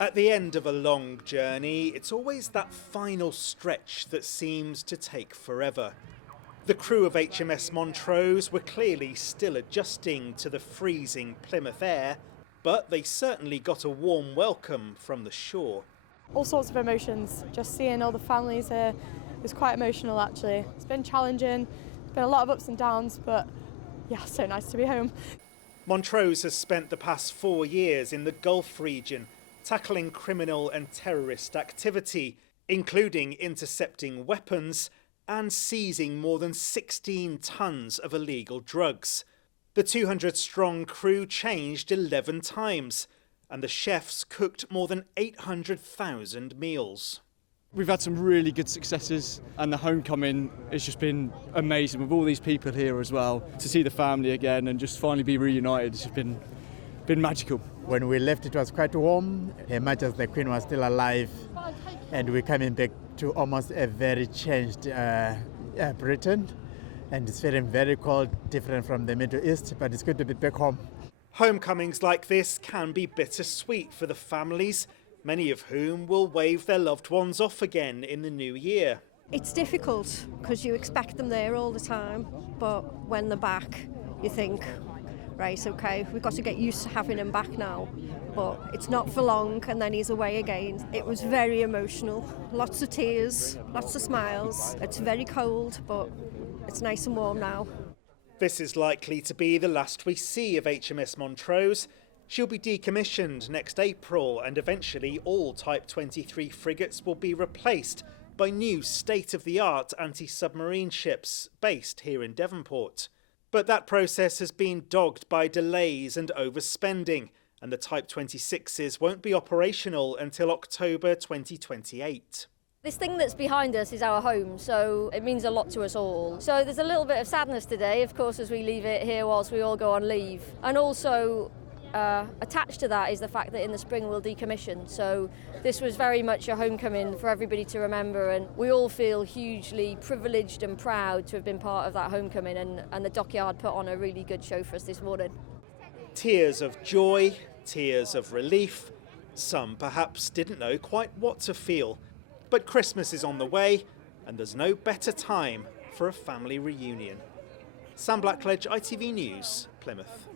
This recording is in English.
At the end of a long journey, it's always that final stretch that seems to take forever. The crew of HMS Montrose were clearly still adjusting to the freezing Plymouth air, but they certainly got a warm welcome from the shore. All sorts of emotions, just seeing all the families here was quite emotional actually. It's been challenging, been a lot of ups and downs, but yeah, so nice to be home. Montrose has spent the past 4 years in the Gulf region, tackling criminal and terrorist activity, including intercepting weapons and seizing more than 16 tons of illegal drugs. The 200-strong crew changed 11 times, and the chefs cooked more than 800,000 meals. We've had some really good successes, and the homecoming has just been amazing with all these people here as well. To see the family again and just finally be reunited has just been magical. When we left, it was quite warm. Her Majesty the Queen was still alive, and we're coming back to almost a very changed Britain. And it's feeling very cold, different from the Middle East, but it's good to be back home. Homecomings like this can be bittersweet for the families, many of whom will wave their loved ones off again in the new year. It's difficult because you expect them there all the time, but when they're back, you think, right, okay, we've got to get used to having him back now, but it's not for long, and then he's away again. It was very emotional, lots of tears, lots of smiles. It's very cold, but it's nice and warm now. This is likely to be the last we see of HMS Montrose. She'll be decommissioned next April, and eventually all Type 23 frigates will be replaced by new state-of-the-art anti-submarine ships based here in Devonport. But that process has been dogged by delays and overspending, and the Type 26s won't be operational until October 2028. This thing that's behind us is our home, so it means a lot to us all. So there's a little bit of sadness today, of course, as we leave it here whilst we all go on leave. And also attached to that is the fact that in the spring we'll decommission. So this was very much a homecoming for everybody to remember, and we all feel hugely privileged and proud to have been part of that homecoming, and the dockyard put on a really good show for us this morning. Tears of joy, tears of relief. Some perhaps didn't know quite what to feel. But Christmas is on the way, and there's no better time for a family reunion. Sam Blackledge, ITV News, Plymouth.